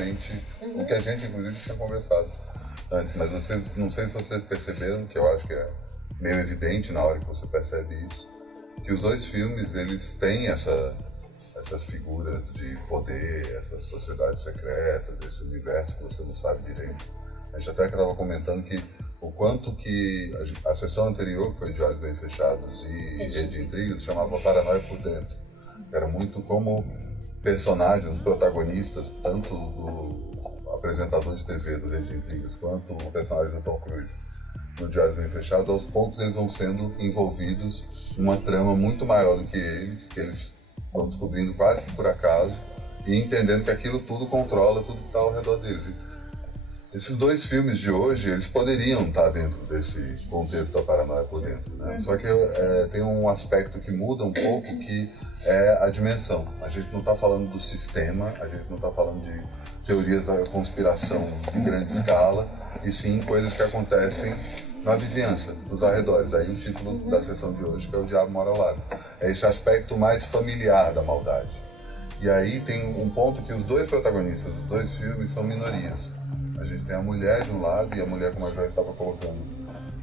exatamente o que a gente, inclusive, tinha conversado antes. Mas não sei se vocês perceberam, que eu acho que é meio evidente na hora que você percebe isso, que os dois filmes, eles têm essas figuras de poder, essas sociedades secretas, esse universo que você não sabe direito. A gente até estava comentando que o quanto que a sessão anterior, que foi de Olhos Bem Fechados e Rede de Intrigas, chamava Paranoia por Dentro. Era muito como personagens, os protagonistas, tanto do apresentador de TV do Rede de Intrigas, quanto o personagem do Tom Cruise no De Olhos Bem Fechados, aos poucos eles vão sendo envolvidos numa trama muito maior do que eles vão descobrindo quase que por acaso e entendendo que aquilo tudo controla tudo que está ao redor deles. Esses dois filmes de hoje, eles poderiam estar dentro desse contexto da Paranoia por Dentro, né? Só que tem um aspecto que muda um pouco, que é a dimensão. A gente não está falando do sistema, a gente não está falando de teorias da conspiração de grande escala, e sim coisas que acontecem na vizinhança, nos arredores. Daí o título da sessão de hoje, que é O Diabo Mora ao Lado. É esse aspecto mais familiar da maldade. E aí tem um ponto que os dois protagonistas dos dois filmes são minorias. A gente tem a mulher de um lado e a mulher, como a Joyce estava colocando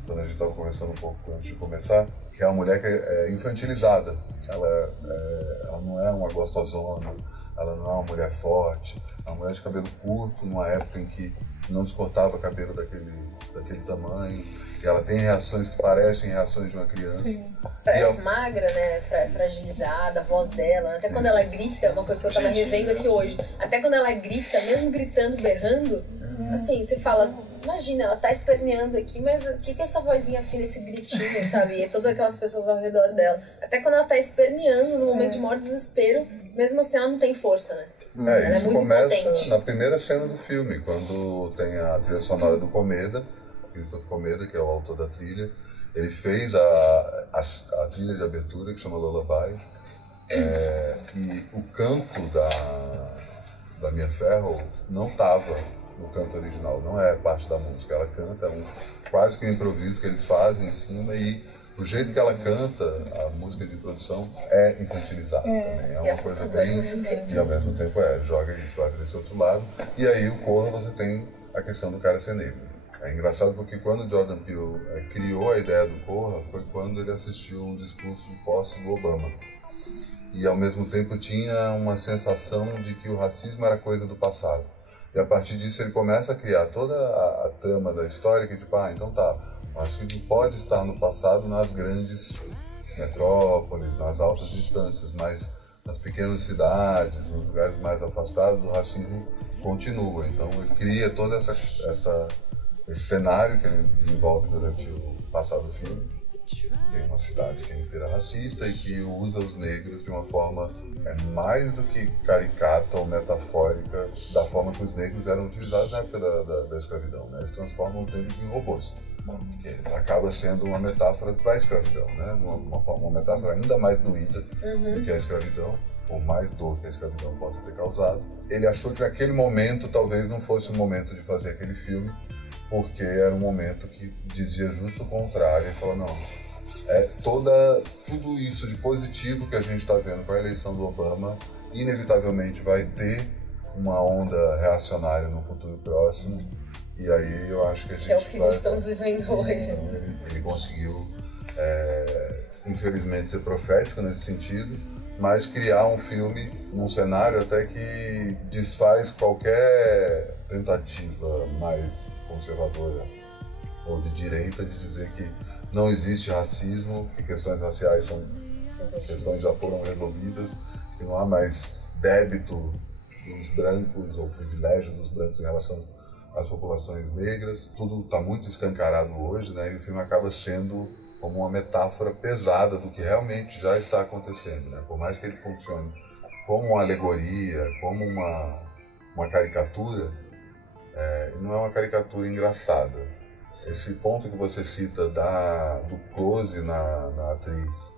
quando a gente estava conversando um pouco antes de começar, que é uma mulher que é infantilizada. Ela não é uma gostosona, ela não é uma mulher forte, é uma mulher de cabelo curto, numa época em que não se cortava cabelo daquele tamanho, e ela tem reações que parecem reações de uma criança. Sim. Magra, né? Fragilizada, a voz dela, até quando ela grita, uma coisa que eu tava revendo aqui hoje, até quando ela grita, mesmo gritando, berrando, assim, você fala, imagina, ela tá esperneando aqui, mas o que é essa vozinha fina, esse gritinho, sabe? E todas aquelas pessoas ao redor dela. Até quando ela tá esperneando, no momento de maior desespero, mesmo assim ela não tem força, né? Ela é isso muito começa impotente. na primeira cena do filme, quando tem a trilha sonora do Comeda, Christoph Comeda, que é o autor da trilha. Ele fez a trilha de abertura, que chama Lullaby, e o canto da Mia Farrow não estava no canto original, não é parte da música. Ela canta, quase que um improviso que eles fazem em cima, e o jeito que ela canta, a música de produção, é infantilizada também. É uma coisa bem... E ao mesmo tempo joga isso para esse outro lado. E aí o Corra, você tem a questão do cara ser negro. É engraçado porque quando Jordan Peele criou a ideia do Corra, foi quando ele assistiu um discurso de posse do Obama. E ao mesmo tempo tinha uma sensação de que o racismo era coisa do passado. E a partir disso ele começa a criar toda a trama da história, que tipo, então tá, o racismo pode estar no passado nas grandes metrópoles, nas altas distâncias, mas nas pequenas cidades, nos lugares mais afastados, o racismo continua. Então ele cria todo esse cenário que ele desenvolve durante o passado do filme. Tem uma cidade que é inteira racista e que usa os negros de uma forma mais do que caricata ou metafórica da forma que os negros eram utilizados na época da escravidão, né? Eles transformam os negros em robôs, que acaba sendo uma metáfora para a escravidão, né? Uma metáfora ainda mais doída do que a escravidão, ou mais dor que a escravidão possa ter causado. Ele achou que naquele momento talvez não fosse o momento de fazer aquele filme, porque era um momento que dizia justo o contrário. Ele falou, não, tudo isso de positivo que a gente está vendo com a eleição do Obama, inevitavelmente vai ter uma onda reacionária no futuro próximo, e aí eu acho que a gente... Que é o que nós estamos vivendo hoje. Ele conseguiu, infelizmente, ser profético nesse sentido, mas criar um filme num cenário até que desfaz qualquer tentativa mais conservadora ou de direita de dizer que não existe racismo, que questões raciais são questões que já foram resolvidas, que não há mais débito dos brancos ou privilégio dos brancos em relação às populações negras. Tudo está muito escancarado hoje, né? E o filme acaba sendo como uma metáfora pesada do que realmente já está acontecendo, né? Por mais que ele funcione como uma alegoria, como uma caricatura, não é uma caricatura engraçada. Esse ponto que você cita do close na atriz,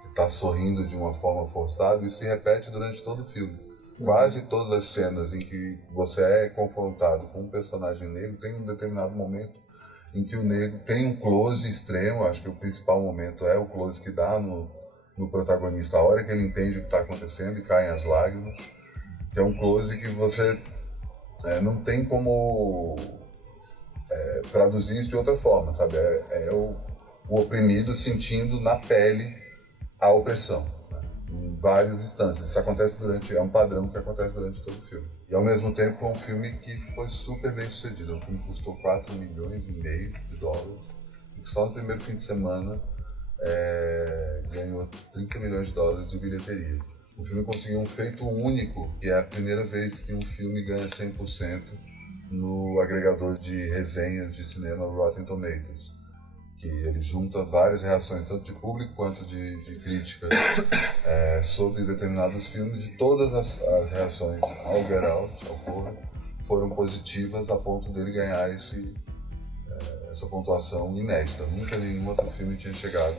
que está sorrindo de uma forma forçada, isso se repete durante todo o filme. Quase todas as cenas em que você é confrontado com um personagem negro, tem um determinado momento em que o negro tem um close extremo. Acho que o principal momento é o close que dá no protagonista, a hora que ele entende o que está acontecendo e caem as lágrimas, que é um close que você não tem como traduzir isso de outra forma, sabe? O oprimido sentindo na pele a opressão, né? Em várias instâncias. Isso acontece é um padrão que acontece durante todo o filme. E ao mesmo tempo é um filme que foi super bem sucedido. O filme custou 4,5 milhões de dólares, e só no primeiro fim de semana ganhou 30 milhões de dólares de bilheteria. O filme conseguiu um feito único, que é a primeira vez que um filme ganha 100% no agregador de resenhas de cinema Rotten Tomatoes, que ele junta várias reações, tanto de público quanto de críticas, sobre determinados filmes, e todas as reações ao Get Out, ao Corra, foram positivas a ponto dele ganhar essa pontuação inédita. Nunca nenhum outro filme tinha chegado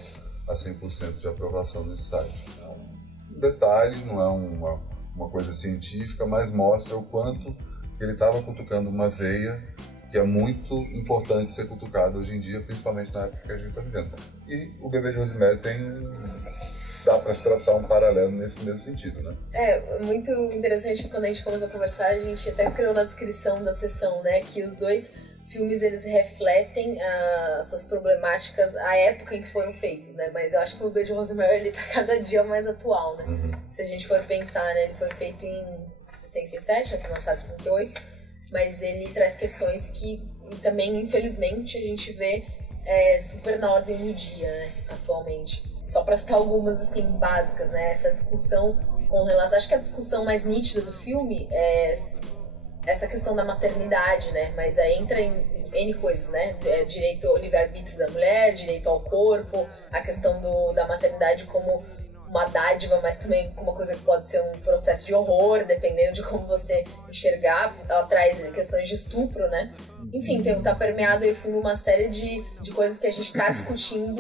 a 100% de aprovação nesse site. É um detalhe, não é uma coisa científica, mas mostra o quanto ele estava cutucando uma veia que é muito importante ser cutucado hoje em dia, principalmente na época que a gente está vivendo. E o Bebê de Rosemary dá para traçar um paralelo nesse mesmo sentido, né? Muito interessante que quando a gente começou a conversar, a gente até escreveu na descrição da sessão, né, que os dois filmes eles refletem as suas problemáticas, a época em que foram feitos, né? Mas eu acho que o Bebê de Rosemary ele tá cada dia mais atual, né? Uhum. Se a gente for pensar, né, ele foi feito em 67, vai ser lançado em 68, mas ele traz questões que também, infelizmente, a gente vê super na ordem do dia, né, atualmente. Só para citar algumas, assim, básicas, né, essa discussão com relação... Acho que a discussão mais nítida do filme é essa questão da maternidade, né, mas aí entra em N coisas, né, direito ao livre-arbítrio da mulher, direito ao corpo, a questão da maternidade como uma dádiva, mas também como uma coisa que pode ser um processo de horror, dependendo de como você enxergar. Ela traz questões de estupro, né? Enfim, tá permeado aí o filme uma série de coisas que a gente está discutindo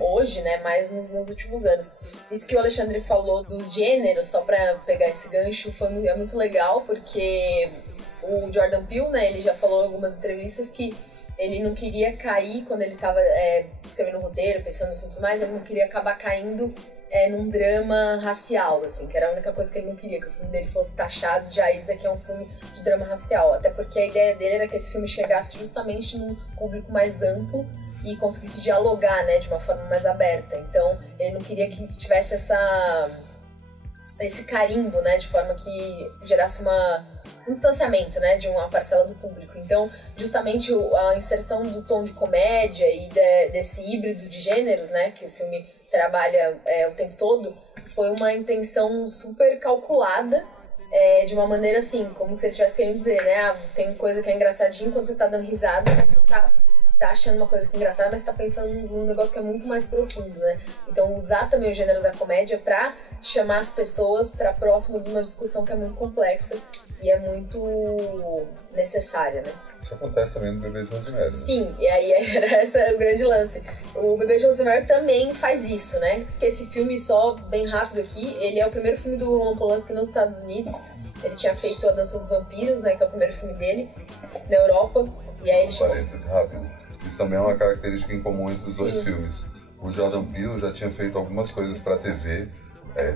hoje, né? Mais nos últimos anos. Isso que o Alexandre falou dos gêneros, só para pegar esse gancho, é muito legal, porque o Jordan Peele, né? Ele já falou em algumas entrevistas que ele não queria cair, quando ele estava escrevendo o roteiro, pensando no filme e tudo mais, ele não queria acabar caindo num drama racial, assim, que era a única coisa que ele não queria, que o filme dele fosse taxado de isso daqui é um filme de drama racial, até porque a ideia dele era que esse filme chegasse justamente num público mais amplo e conseguisse dialogar, né, de uma forma mais aberta. Então ele não queria que tivesse esse carimbo, né, de forma que gerasse um distanciamento, né, de uma parcela do público. Então, justamente a inserção do tom de comédia e desse híbrido de gêneros, né, que o filme trabalha o tempo todo, foi uma intenção super calculada, de uma maneira assim, como se ele estivesse querendo dizer, né, tem coisa que é engraçadinha quando você tá dando risada, mas você tá achando uma coisa que é engraçada, mas você tá pensando num negócio que é muito mais profundo, né? Então usar também o gênero da comédia pra chamar as pessoas pra próximo de uma discussão que é muito complexa e é muito necessária, né? Isso acontece também no Bebê de Rosemary, né? Sim, e aí esse é o grande lance. O Bebê de Rosemary também faz isso, né? Porque esse filme, só bem rápido aqui, ele é o primeiro filme do Roman Polanski nos Estados Unidos. Ele tinha feito A Dança dos Vampiros, né? Que é o primeiro filme dele, na Europa. E aí ele Parênteses, rápido. Isso também é uma característica em comum entre os dois filmes. O Jordan Peele já tinha feito algumas coisas para TV,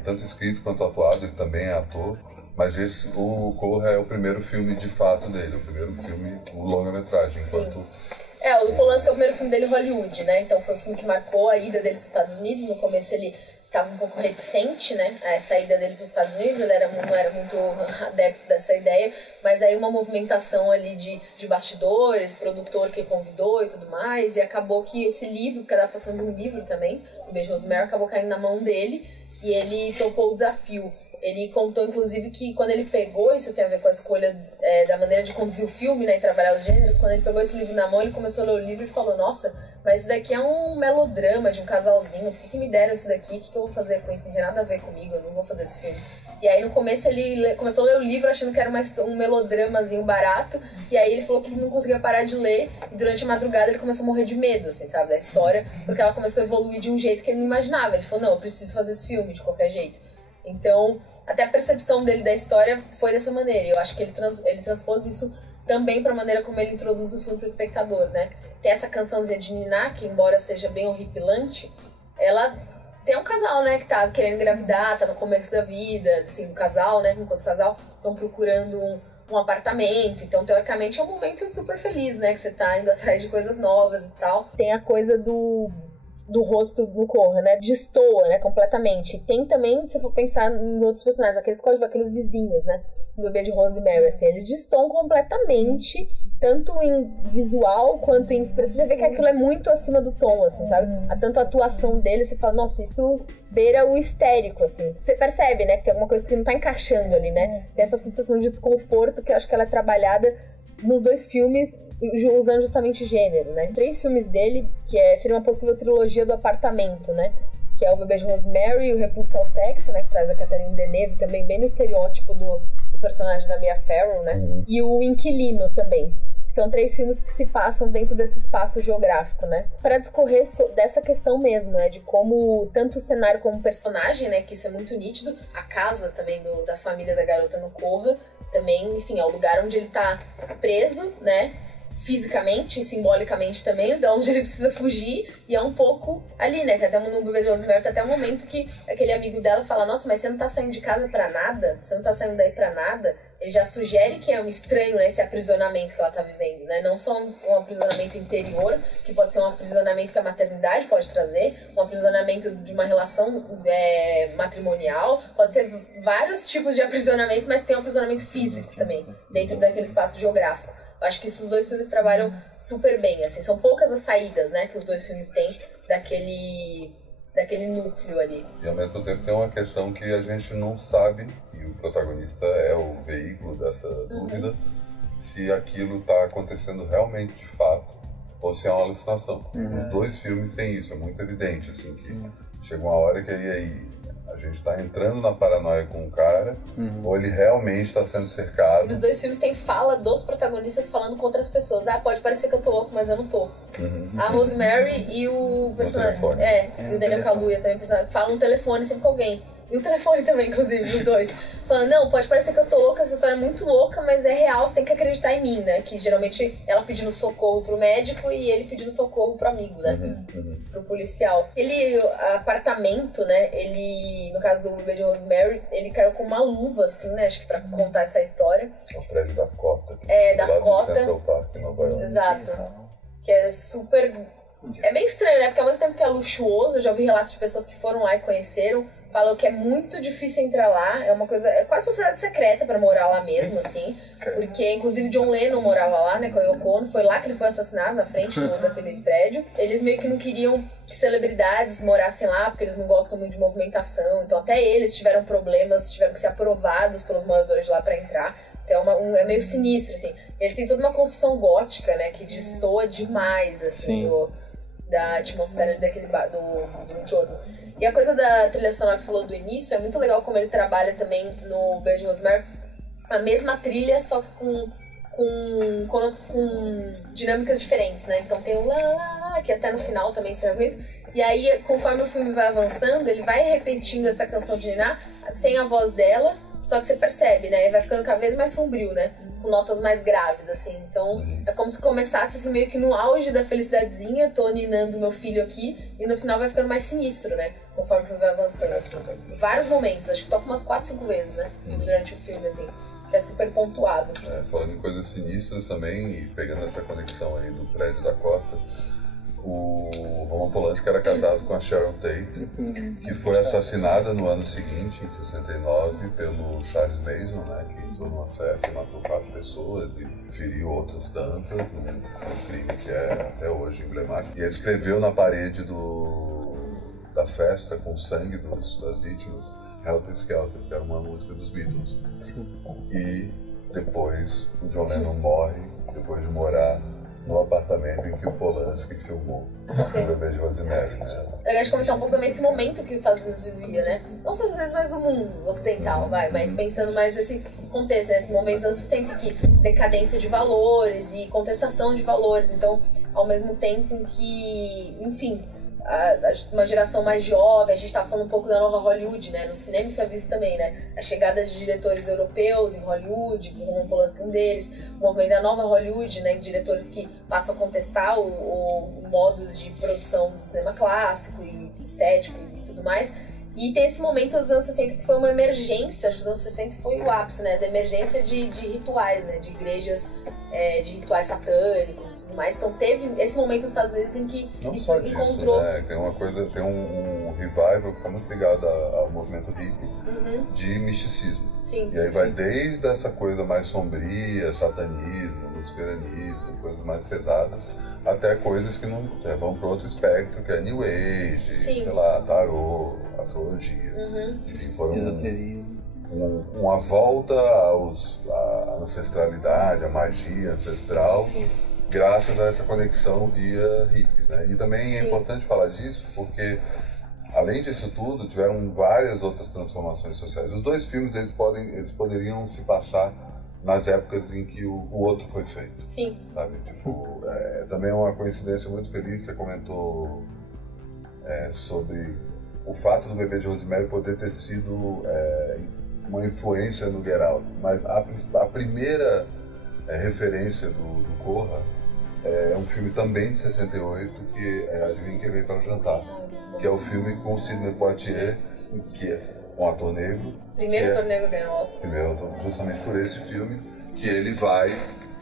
tanto escrito quanto atuado, ele também é ator, mas o Corra é o primeiro filme de fato dele, o primeiro filme, o longa-metragem, enquanto... o do Polanski é o primeiro filme dele em Hollywood, né? Então foi o filme que marcou a ida dele para os Estados Unidos. No começo ele estava um pouco reticente, né, a essa ida dele para os Estados Unidos, ele não era muito adepto dessa ideia, mas aí uma movimentação ali de bastidores, produtor que convidou e tudo mais, e acabou que esse livro, porque a adaptação de um livro também, o Beijo Rosemary, acabou caindo na mão dele, e ele topou o desafio. Ele contou, inclusive, que quando ele pegou, isso tem a ver com a escolha da maneira de conduzir o filme, né, e trabalhar os gêneros, quando ele pegou esse livro na mão, ele começou a ler o livro e falou, nossa, mas isso daqui é um melodrama de um casalzinho, por que me deram isso daqui? O que eu vou fazer com isso? Não tem nada a ver comigo, eu não vou fazer esse filme. E aí, no começo, ele começou a ler o livro achando que era um melodramazinho barato, e aí ele falou que não conseguia parar de ler, e durante a madrugada ele começou a morrer de medo, assim, sabe, da história, porque ela começou a evoluir de um jeito que ele não imaginava. Ele falou, não, eu preciso fazer esse filme de qualquer jeito. Então, até a percepção dele da história foi dessa maneira. Eu acho que ele transpôs isso também para a maneira como ele introduz o filme para o espectador, né? Tem essa cançãozinha de Niná, que embora seja bem horripilante, ela tem um casal, né, que tá querendo engravidar, tá no começo da vida, assim, o casal, né, enquanto casal, estão procurando um apartamento. Então, teoricamente, é um momento super feliz, né? Que você tá indo atrás de coisas novas e tal. Tem a coisa do rosto do Corra, né? Destoa, né? Completamente. E tem também, se for pensar em outros personagens, aqueles vizinhos, né? O bebê de Rosemary, assim, eles destoam completamente, tanto em visual quanto em expressão. Você vê que aquilo é muito acima do tom, assim, sabe? Tanto a atuação dele, você fala, nossa, isso beira o histérico, assim. Você percebe, né? Que tem alguma coisa que não tá encaixando ali, né? Tem essa sensação de desconforto que eu acho que ela é trabalhada nos 2 filmes, usando justamente gênero, né? 3 filmes dele, que seria uma possível trilogia do apartamento, né? Que é o Bebê de Rosemary, o Repulso ao Sexo, né? Que traz a Catherine Deneuve, também bem no estereótipo do personagem da Mia Farrow, né? E o Inquilino também. São 3 filmes que se passam dentro desse espaço geográfico, né? Para discorrer dessa questão mesmo, né? De como tanto o cenário como o personagem, né? Que isso é muito nítido. A casa também da família da garota no Corra. Também, enfim, é o lugar onde ele tá preso, né? Fisicamente e simbolicamente também, da onde ele precisa fugir, e é um pouco ali, né? Que até no Bebê de Rosemary tem até um momento que aquele amigo dela fala, nossa, mas você não tá saindo de casa pra nada? Você não tá saindo daí pra nada? Ele já sugere que é um estranho, né, esse aprisionamento que ela tá vivendo, né? Não só um aprisionamento interior, que pode ser um aprisionamento que a maternidade pode trazer, um aprisionamento de uma relação matrimonial, pode ser vários tipos de aprisionamento, mas tem um aprisionamento físico também, dentro daquele espaço geográfico. Eu acho que isso os 2 filmes trabalham super bem, assim, são poucas as saídas, né, que os 2 filmes têm daquele núcleo ali. E ao mesmo tempo tem uma questão que a gente não sabe, e o protagonista é o veículo dessa dúvida, se aquilo está acontecendo realmente de fato, ou se é uma alucinação. Os 2 filmes têm isso, é muito evidente, assim, que chega uma hora que aí a gente está entrando na paranoia com o cara, ou ele realmente está sendo cercado. E os 2 filmes têm fala dos protagonistas falando com outras pessoas. Ah, pode parecer que eu tô louco, mas eu não tô. A Rosemary e o personagem. E o Daniel Kaluuya também, falam no telefone sempre com alguém. E o telefone também, inclusive, os 2. Falando, não, pode parecer que eu tô louca, essa história é muito louca, mas é real, você tem que acreditar em mim, né? Que geralmente ela pedindo socorro pro médico e ele pedindo socorro pro amigo, né? Pro policial. Apartamento, né? Ele, no caso do Bebê de Rosemary, ele caiu com uma luva, assim, né? Acho que pra contar essa história. O prédio da Cota. Dakota. Central Park, em Nova York. Exato. Que é super... É bem estranho, né? Porque ao mesmo tempo que é luxuoso, eu já ouvi relatos de pessoas que foram lá e conheceram, falam que é muito difícil entrar lá, é uma coisa, é quase sociedade secreta pra morar lá mesmo, assim, porque inclusive John Lennon morava lá, né, com a Yoko Ono, foi lá que ele foi assassinado, na frente daquele prédio. Eles meio que não queriam que celebridades morassem lá, porque eles não gostam muito de movimentação, então até eles tiveram problemas, tiveram que ser aprovados pelos moradores de lá pra entrar. Então é meio sinistro, assim. Ele tem toda uma construção gótica, né, que destoa demais, assim, da atmosfera do entorno. E a coisa da trilha sonora que você falou do início, é muito legal como ele trabalha também no Bebê de Rosemary, a mesma trilha, só que com dinâmicas diferentes, né? Então tem o lá, lá, lá, que até no final também serve com isso. E aí, conforme o filme vai avançando, ele vai repetindo essa canção de Niná, sem a voz dela, só que você percebe, né? E vai ficando cada vez mais sombrio, né? Com notas mais graves, assim. Então, é como se começasse assim, meio que no auge da felicidadezinha, tô ninando meu filho aqui, e no final vai ficando mais sinistro, né? Conforme o filme vai avançando, assim. Vários momentos, acho que toca umas 4, 5 vezes, né? Durante o filme, assim. Que é super pontuado. Falando em coisas sinistras também, e pegando essa conexão aí do prédio da Cota, o Roman Polanski era casado com a Sharon Tate, que foi assassinada no ano seguinte, em 69, pelo Charles Manson, né, que entrou numa festa e matou 4 pessoas e feriu outras tantas, um crime que é até hoje emblemático. E ele escreveu na parede da festa, com o sangue das vítimas, Helter Skelter, que era uma música dos Beatles. Sim. E depois o John Lennon morre, depois de morar no apartamento em que o Polanski filmou o Bebê de Rosemary, né? Eu gosto de comentar um pouco também esse momento que os Estados Unidos vivia, né? Não só os Estados Unidos, mas o mundo ocidental, mas pensando mais nesse contexto, né? Esse momento dos anos 60 que decadência de valores e contestação de valores. Então, ao mesmo tempo que, enfim, uma geração mais jovem, a gente tá falando um pouco da nova Hollywood, né? No cinema isso é visto também, né? A chegada de diretores europeus em Hollywood, o Roman Polanski é um deles, o movimento da nova Hollywood, né? Diretores que passam a contestar o modos de produção do cinema clássico e estético e tudo mais. E tem esse momento dos anos 60 que foi uma emergência, acho que os anos 60 foi o ápice, né? Da emergência de rituais, né? De igrejas, de rituais satânicos e tudo mais. Então teve esse momento nos Estados Unidos em que não isso só disso, encontrou... né? Tem uma coisa, tem um revival que está muito ligado ao movimento hippie de misticismo. Sim, e aí vai desde essa coisa mais sombria, satanismo, luciferianismo, coisas mais pesadas, até coisas que não vão para outro espectro, que é New Age, sei lá, tarô, astrologia. Enfim, foram esoterismo. Uma volta à ancestralidade, à magia ancestral, graças a essa conexão via hippie, né? E também é importante falar disso porque, além disso tudo, tiveram várias outras transformações sociais. Os dois filmes eles poderiam se passar nas épocas em que o outro foi feito. Sim. Sabe? Tipo, também é uma coincidência muito feliz. Você comentou sobre o fato do Bebê de Rosemary poder ter sido uma influência no Get Out, mas a primeira referência do Corra é um filme também de 68, que é Adivinha Quem Veio para o Jantar, que é o filme com Sidney Poitier, que é um ator negro. Primeiro ator negro ganhou o Oscar. Primeiro ator, justamente por esse filme, que ele vai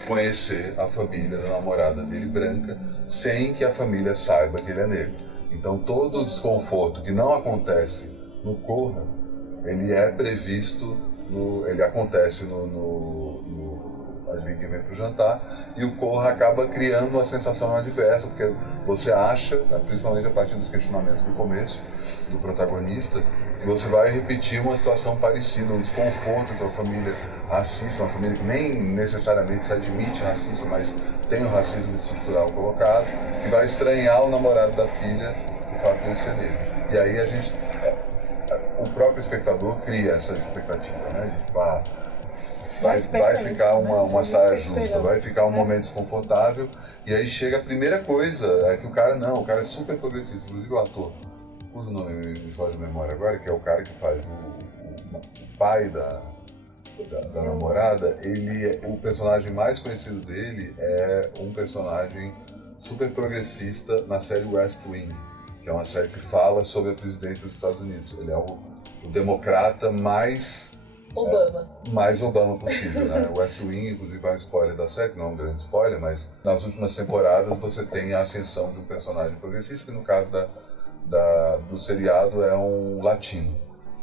conhecer a família da namorada dele branca, sem que a família saiba que ele é negro. Então todo o desconforto que não acontece no Corra, ele é previsto, ele acontece no Adivinha Quem Vem Pro Jantar, e o Corra acaba criando uma sensação adversa, porque você acha, principalmente a partir dos questionamentos do começo, do protagonista, que você vai repetir uma situação parecida, um desconforto com a família racista, uma família que nem necessariamente se admite racista, mas tem o racismo estrutural colocado, que vai estranhar o namorado da filha, o fato de ele ser negro. E aí a gente, o próprio espectador cria essa expectativa, né? De tipo, vai ficar uma saia justa, vai ficar um momento desconfortável, e aí chega a primeira coisa, é que o cara é super progressista, inclusive o ator, cujo nome me foge de memória agora, que é o cara que faz o pai da namorada, o personagem mais conhecido dele é um personagem super progressista na série West Wing, que é uma série que fala sobre a presidência dos Estados Unidos. Ele é o democrata mais Obama possível, né? O West Wing, inclusive, é um spoiler da série, não é um grande spoiler, mas nas últimas temporadas você tem a ascensão de um personagem progressista, que no caso do seriado é um latino.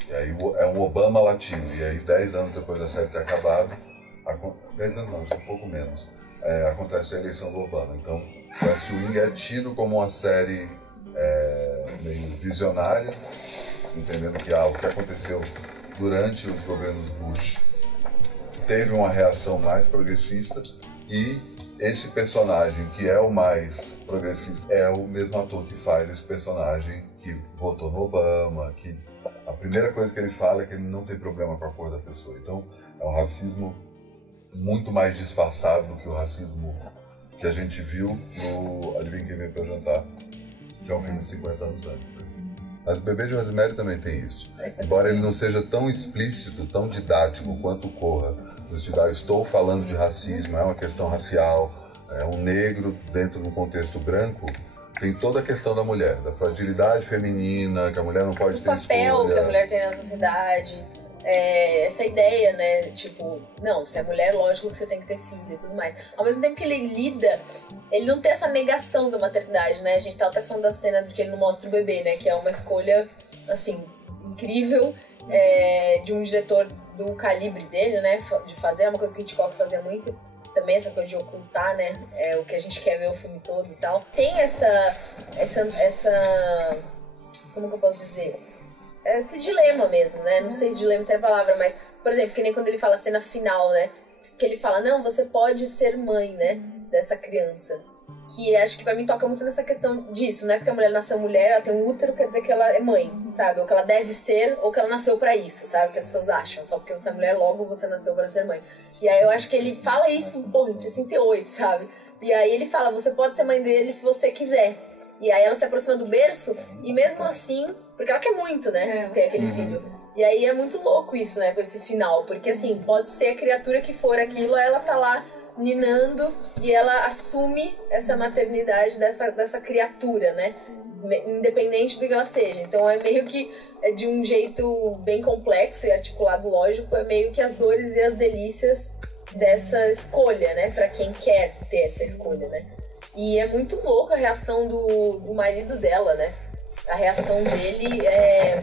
E aí é um Obama latino. E aí 10 anos depois da série ter acabado, 10 anos não, acho que um pouco menos, acontece a eleição do Obama. Então West Wing é tido como uma série meio visionária, entendendo que o que aconteceu durante os governos Bush teve uma reação mais progressista, e esse personagem que é o mais progressista é o mesmo ator que faz esse personagem que votou no Obama, que a primeira coisa que ele fala é que ele não tem problema com a cor da pessoa. Então é um racismo muito mais disfarçado do que o racismo que a gente viu no Adivinha Quem Veio Pra Jantar, que é um filme de 50 anos antes. Mas o Bebê de Rosemary também tem isso. Embora ele não seja tão explícito, tão didático quanto o Corra. Estou falando de racismo, é uma questão racial, é um negro dentro de um contexto branco. Tem toda a questão da mulher, da fragilidade feminina, que a mulher não pode ter escolha. O papel que a mulher tem na sociedade. Essa ideia, né, tipo, não, se é mulher, lógico que você tem que ter filho e tudo mais. Ao mesmo tempo que ele não tem essa negação da maternidade, né, a gente tá até falando da cena de que ele não mostra o bebê, né, que é uma escolha, assim, incrível, de um diretor do calibre dele, né, de fazer, uma coisa que o Hitchcock fazia muito, também essa coisa de ocultar, né, o que a gente quer ver o filme todo e tal. Tem essa como que eu posso dizer? Esse dilema mesmo, né? Não sei se dilema é a palavra, mas, por exemplo, que nem quando ele fala a cena final, né? Que ele fala, não, você pode ser mãe, né? Dessa criança. Que acho que pra mim toca muito nessa questão disso, né? Porque a mulher nasceu mulher, ela tem um útero, quer dizer que ela é mãe, sabe? Ou que ela deve ser, ou que ela nasceu pra isso, sabe? Que as pessoas acham, só porque você é mulher, logo você nasceu pra ser mãe. E aí eu acho que ele fala isso, porra, em 68, sabe? E aí ele fala, você pode ser mãe dele se você quiser. E aí ela se aproxima do berço, e mesmo assim, porque ela quer muito, né, ter aquele filho. E aí é muito louco isso, né, com esse final, porque assim, pode ser a criatura que for aquilo, ela tá lá ninando, e ela assume essa maternidade dessa criatura, né. independente do que ela seja. Então é meio que, de um jeito bem complexo e articulado lógico, é meio que as dores e as delícias dessa escolha, né? Pra quem quer ter essa escolha, né? E é muito louco a reação do marido dela, né? A reação dele é...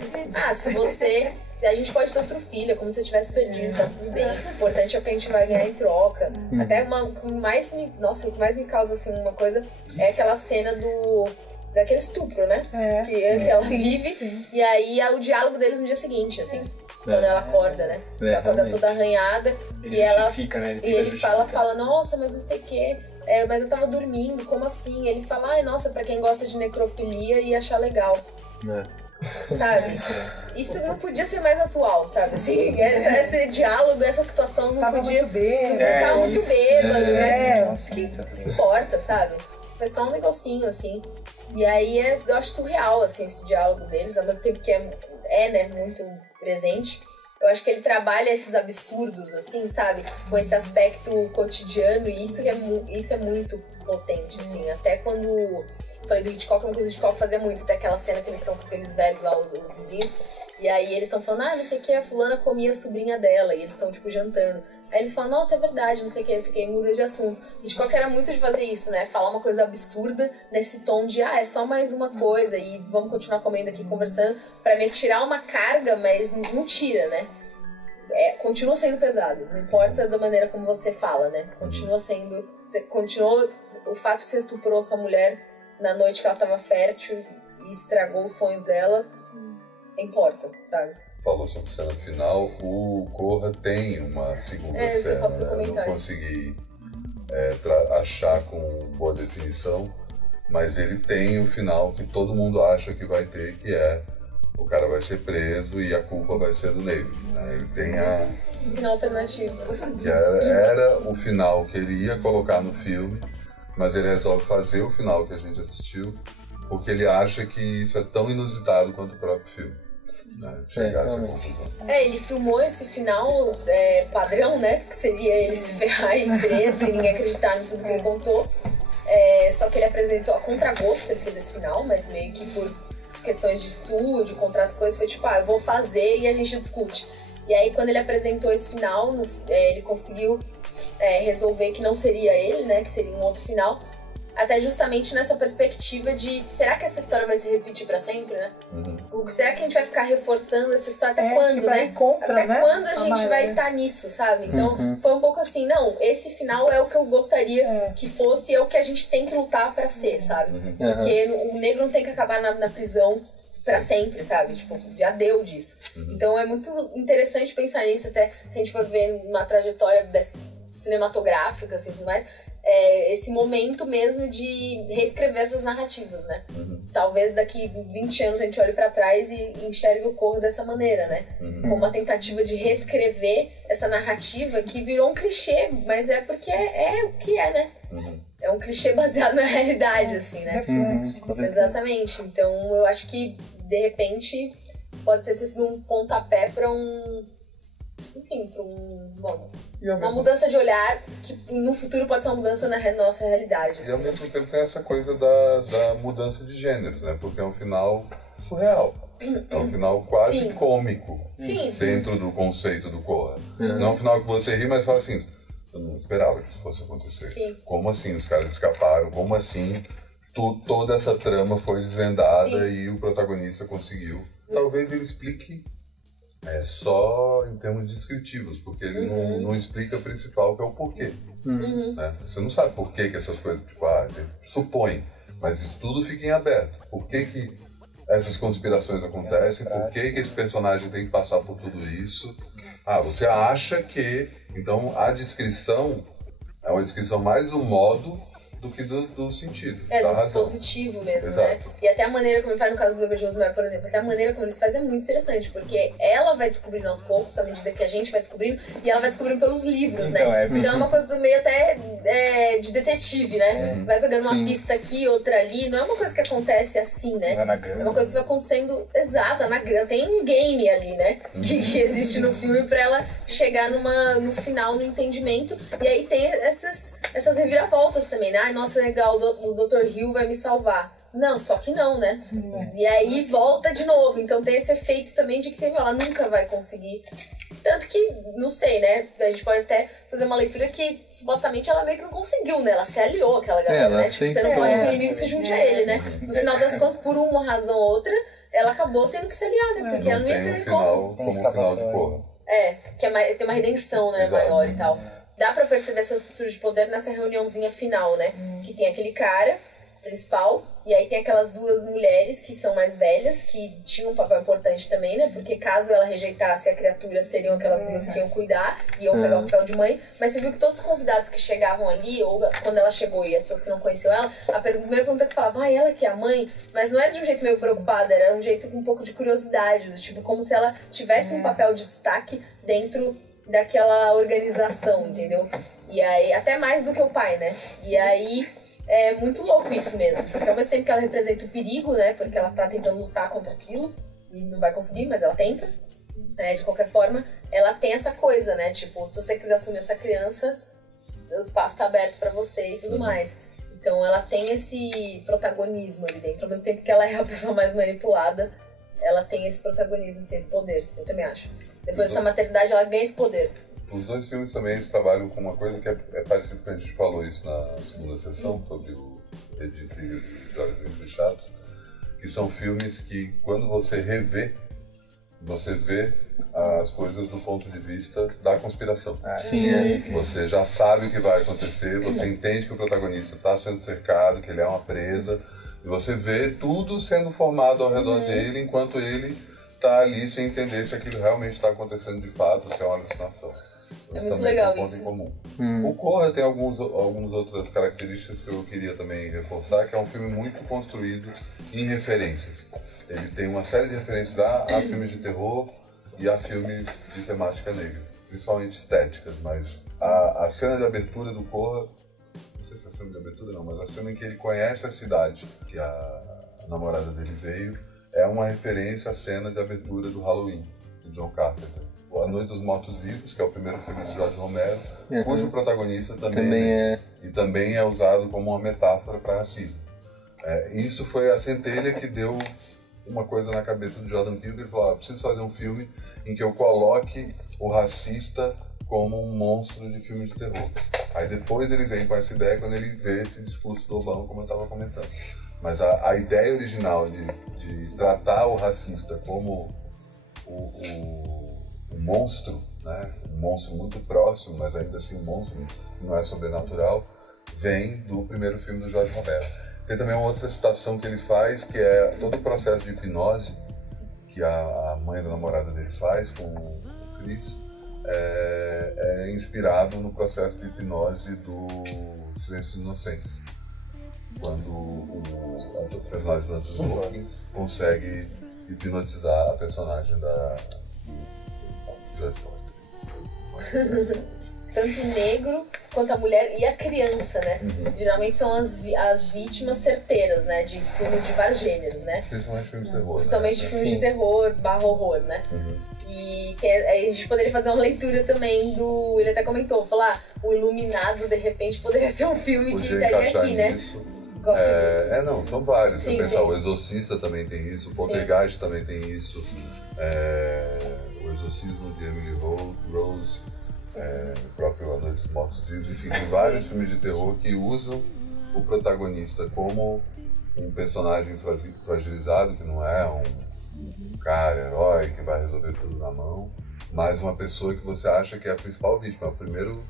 se você... A gente pode ter outro filho, é como se eu tivesse perdido, tá tudo bem. O importante é o que a gente vai ganhar em troca. Até o que mais me causa, assim, uma coisa é aquela cena daquele estupro, né? Que ela vive. Sim. E aí o diálogo deles no dia seguinte, assim. Quando ela acorda, né? Ela acorda toda arranhada. Ele justifica, né? Ele fala, nossa, mas não sei o quê. Mas eu tava dormindo, como assim? Ele fala, nossa, pra quem gosta de necrofilia ia achar legal. Sabe? Isso não podia ser mais atual, sabe? Assim, esse diálogo, essa situação não tava podia... Muito bêbado. Tava muito bêbado, mas que se importa, sabe? Foi só um negocinho, assim. E aí eu acho surreal, assim, esse diálogo deles, ao mesmo tempo que né, muito presente. Eu acho que ele trabalha esses absurdos, assim, sabe? Com esse aspecto cotidiano, e isso é muito potente, assim. Até quando... Eu falei do Hitchcock, uma coisa que o Hitchcock fazia muito. Até aquela cena que eles estão com aqueles velhos lá, os vizinhos. E aí eles estão falando, não sei o que, a fulana comia a sobrinha dela. E eles estão, tipo, jantando. Aí eles falam, nossa, é verdade, não sei o que, e muda de assunto. Hitchcock era muito de fazer isso, né? Falar uma coisa absurda nesse tom de, é só mais uma coisa e vamos continuar comendo aqui, conversando. Pra meio que tirar uma carga, mas não tira, né? Continua sendo pesado, não importa da maneira como você fala, né? Continua sendo... O fato de que você estuprou sua mulher na noite que ela tava fértil e estragou os sonhos dela, importa, sabe? Falou sobre a cena final, o Corra tem uma segunda cena, né? Eu não consegui achar com boa definição, mas ele tem o final que todo mundo acha que vai ter, que o cara vai ser preso e a culpa vai ser do negro, né? Ele tem final alternativo. Que era o final que ele ia colocar no filme, mas ele resolve fazer o final que a gente assistiu, porque ele acha que isso é tão inusitado quanto o próprio filme. Né? Chegar a essa conclusão. Ele filmou esse final padrão, né? Que seria ele se ferrar e preso e ninguém acreditar em tudo que ele contou. Só que ele apresentou a contragosto, ele fez esse final, mas meio que por questões de estúdio, contra as coisas, foi tipo, eu vou fazer e a gente discute. E aí quando ele apresentou esse final, ele conseguiu resolver que não seria ele, né, que seria um outro final, até justamente nessa perspectiva de, será que essa história vai se repetir pra sempre, né? Será que a gente vai ficar reforçando essa história até quando, né? Até quando a gente vai estar nisso, sabe? Então, foi um pouco assim, não, esse final é o que eu gostaria que fosse, é o que a gente tem que lutar pra ser, sabe? Porque o negro não tem que acabar na prisão pra sempre, sabe? Tipo, já deu disso. Então é muito interessante pensar nisso, até se a gente for ver uma trajetória cinematográfica, assim, tudo mais, esse momento mesmo de reescrever essas narrativas, né? Talvez daqui 20 anos a gente olhe pra trás e enxergue o Corra dessa maneira, né? Como uma tentativa de reescrever essa narrativa que virou um clichê, mas é porque é o que é, né? É um clichê baseado na realidade, assim, né? Exatamente. Então eu acho que, de repente, pode ter sido um pontapé pra uma mudança de olhar que no futuro pode ser uma mudança na nossa realidade. E ao mesmo tempo tem essa coisa da mudança de gêneros, né? Porque é um final surreal. É um final quase cômico dentro do conceito do Corra. Não é um final que você ri, mas fala assim, eu não esperava que isso fosse acontecer. Como assim os caras escaparam? Como assim toda essa trama foi desvendada e o protagonista conseguiu? Talvez ele explique só em termos descritivos, porque ele não explica o principal, que é o porquê. Né? Você não sabe por que essas coisas, tipo, ele supõe, mas isso tudo fica em aberto. Por que essas conspirações acontecem? Por que esse personagem tem que passar por tudo isso? Você acha que... Então a descrição é uma descrição mais do modo do que do sentido. Do dispositivo mesmo, né? E até a maneira como ele faz no caso do Bebê de Rosemary, por exemplo, até a maneira como ele faz é muito interessante, porque ela vai descobrindo aos poucos, à medida que a gente vai descobrindo, e ela vai descobrindo pelos livros, né? Então é uma coisa do meio até de detetive, né? Vai pegando uma pista aqui, outra ali, não é uma coisa que acontece assim, né? É uma coisa que vai acontecendo, anagrama, tem um game ali, né? Que existe no filme pra ela chegar no final, no entendimento, e aí tem essas reviravoltas também, né? Nossa, legal, o Dr. Hill vai me salvar. Não, só que não, né? E aí volta de novo. Então tem esse efeito também de que ela nunca vai conseguir. Tanto que, não sei, né? A gente pode até fazer uma leitura que supostamente ela meio que não conseguiu, né? Ela se aliou àquela galera, né? Tipo, você não pode que o inimigo se junte a ele, né? No final das contas, por uma razão ou outra, ela acabou tendo que se aliar, né? Porque ela não ia ter como um final de Corra. Que tem uma redenção, né? Maior e tal. Dá pra perceber essa estrutura de poder nessa reuniãozinha final, né? Que tem aquele cara principal, e aí tem aquelas duas mulheres que são mais velhas, que tinham um papel importante também, né? Porque caso ela rejeitasse a criatura, seriam aquelas duas que iam cuidar, iam pegar o papel de mãe. Mas você viu que todos os convidados que chegavam ali, ou quando ela chegou e as pessoas que não conheciam ela, a primeira pergunta que falava, ela que é a mãe, mas não era de um jeito meio preocupada, era um jeito com um pouco de curiosidade, tipo, como se ela tivesse um papel de destaque dentro daquela organização, entendeu? E aí, até mais do que o pai, né? E aí é muito louco isso mesmo, porque ao mesmo tempo que ela representa o perigo, né, porque ela tá tentando lutar contra aquilo e não vai conseguir, mas ela tenta, de qualquer forma, ela tem essa coisa, né, tipo, se você quiser assumir essa criança, o espaço tá aberto pra você e tudo mais. Então ela tem esse protagonismo ali dentro, ao mesmo tempo que ela é a pessoa mais manipulada, ela tem esse protagonismo, esse poder, eu também acho. Depois dessa maternidade, ela ganha esse poder. Os dois filmes também eles trabalham com uma coisa que é parecido com a gente falou isso na segunda sessão, sobre o Edith e os Olhos Fechados, que são filmes que, quando você revê, você vê as coisas do ponto de vista da conspiração. Você já sabe o que vai acontecer, você entende que o protagonista está sendo cercado, que ele é uma presa, e você vê tudo sendo formado ao redor dele, enquanto ele está ali sem entender se aquilo realmente está acontecendo de fato, se é uma alucinação. É muito legal isso. Em comum. O Corra tem algumas outras características que eu queria também reforçar, que é um filme muito construído em referências. Ele tem uma série de referências a filmes de terror e a filmes de temática negra, principalmente estéticas, mas a cena de abertura do Corra, não sei se é a cena de abertura não, mas a cena em que ele conhece a cidade que a namorada dele veio, é uma referência à cena de abertura do Halloween, de John Carpenter. A Noite dos Mortos-Vivos, que é o primeiro filme de Jorge Romero, cujo protagonista também é usado como uma metáfora para racismo. Isso foi a centelha que deu uma coisa na cabeça do Jordan Peele, ele falou, preciso fazer um filme em que eu coloque o racista como um monstro de filme de terror. Aí depois ele vem com essa ideia quando ele vê esse discurso do Obama, como eu estava comentando. Mas a ideia original de tratar o racista como o monstro, né? Um monstro muito próximo, mas ainda assim um monstro que não é sobrenatural, vem do primeiro filme do Jorge Romero. Tem também uma outra situação que ele faz, que é todo o processo de hipnose que a mãe da namorada dele faz com o Chris, é inspirado no processo de hipnose do Silêncio dos Inocentes, quando o personagem do Anthony Hopkins consegue hipnotizar a personagem da Jodie Foster. Tanto o negro quanto a mulher e a criança, né? Geralmente são as vítimas certeiras, né? De filmes de vários gêneros, né? Principalmente filmes de terror. Principalmente filmes de terror, /horror, né? E a gente poderia fazer uma leitura também do... Ele até comentou, falar, o Iluminado, de repente, poderia ser um filme que estaria aqui, né? Não, são vários. Sim, o Exorcista também tem isso, o Poltergeist também tem isso, o Exorcismo de Emily Rose, o próprio A Noite dos Mortos-Vivos, enfim, tem vários filmes de terror que usam o protagonista como um personagem fragilizado, que não é um cara, herói, que vai resolver tudo na mão, mas uma pessoa que você acha que é a principal vítima, é o primeiro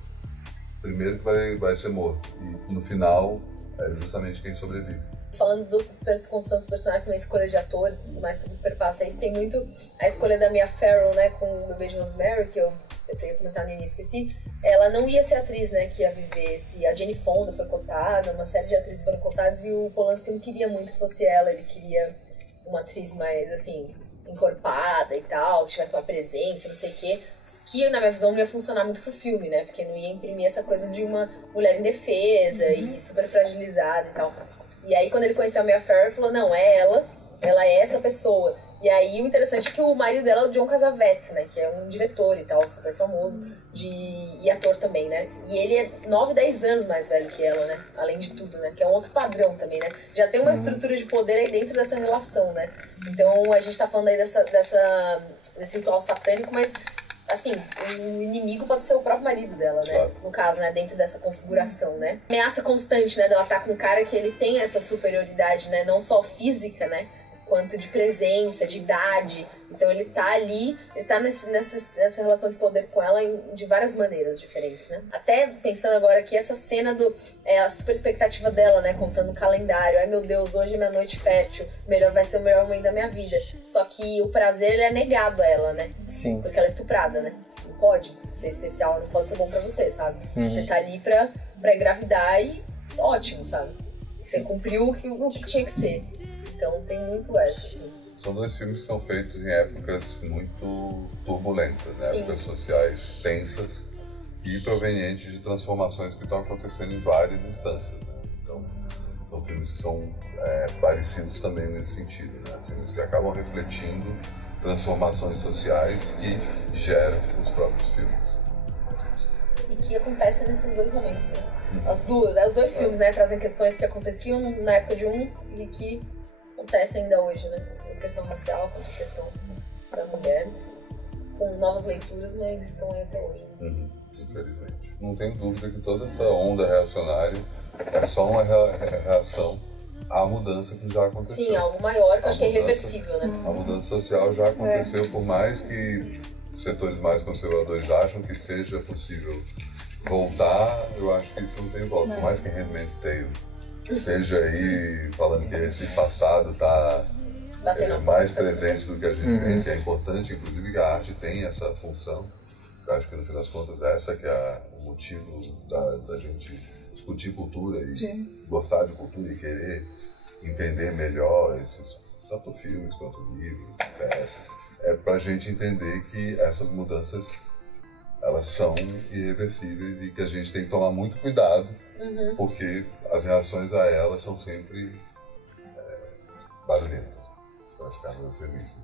que vai ser morto, e no final é justamente quem sobrevive. Falando das construção dos personagens, também escolha de atores e tudo mais, tudo perpassa isso. Tem muito a escolha da Mia Farrow, né, com o Bebê de Rosemary, que eu tenho comentado no início, esqueci. Ela não ia ser atriz, né, que ia viver esse... A Jane Fonda foi cotada, uma série de atrizes foram cotadas, e o Polanski não queria muito que fosse ela, ele queria uma atriz mais, assim, encorpada e tal, que tivesse uma presença, não sei o quê, que na minha visão não ia funcionar muito pro filme, né, porque não ia imprimir essa coisa de uma mulher indefesa e super fragilizada e tal. E aí quando ele conheceu a Mia Farrow, ele falou, não, é ela é essa pessoa. E aí o interessante é que o marido dela é o John Cassavetes, né? Que é um diretor e tal, super famoso, e ator também, né? E ele é 9, 10 anos mais velho que ela, né? Além de tudo, né? Que é um outro padrão também, né? Já tem uma estrutura de poder aí dentro dessa relação, né? Então a gente tá falando aí desse ritual satânico, mas assim, o inimigo pode ser o próprio marido dela, né? Claro. No caso, né? Dentro dessa configuração, né? Ameaça constante, né? Dela tá com um cara que ele tem essa superioridade, né? Não só física, né? Quanto de presença, de idade. Então ele tá ali, ele tá nessa relação de poder com ela de várias maneiras diferentes, né? Até pensando agora aqui, essa cena a super expectativa dela, né? Contando o calendário. Ai meu Deus, hoje é minha noite fértil, vai ser o melhor momento da minha vida. Só que o prazer, ele é negado a ela, né? Sim. Porque ela é estuprada, né? Não pode ser especial, não pode ser bom pra você, sabe? Você tá ali pra engravidar e ótimo, sabe? Você cumpriu o que tinha que ser. Então tem muito essa, assim. São 2 filmes que são feitos em épocas muito turbulentas, né? Sim. Épocas sociais tensas e provenientes de transformações que estão acontecendo em várias instâncias, né? Então, são filmes que são parecidos também nesse sentido, né? Filmes que acabam refletindo transformações sociais que geram os próprios filmes. E que acontecem nesses 2 momentos, né? Os 2 filmes, né? Trazem questões que aconteciam na época de um e que acontecem ainda hoje, né? Tanto a questão racial quanto a questão da mulher, com novas leituras, mas estão aí até hoje. Infelizmente. Não tenho dúvida que toda essa onda reacionária é só uma reação à mudança que já aconteceu. Sim, algo maior que eu acho que é irreversível, né? A mudança social já aconteceu, por mais que os setores mais conservadores acham que seja possível voltar, eu acho que isso não tem volta. Por mais que Handmaid's Tale esteja aí falando que esse passado está mais presente do que a gente pensa, que é importante, inclusive, que a arte tem essa função. Eu acho que, no fim das contas, essa que é o motivo da gente discutir cultura e gostar de cultura e querer entender melhor esses, tanto filmes quanto livros, peças. É pra gente entender que essas mudanças, elas são irreversíveis e que a gente tem que tomar muito cuidado, porque as reações a elas são sempre barulhentas, para ficar no eufemismo.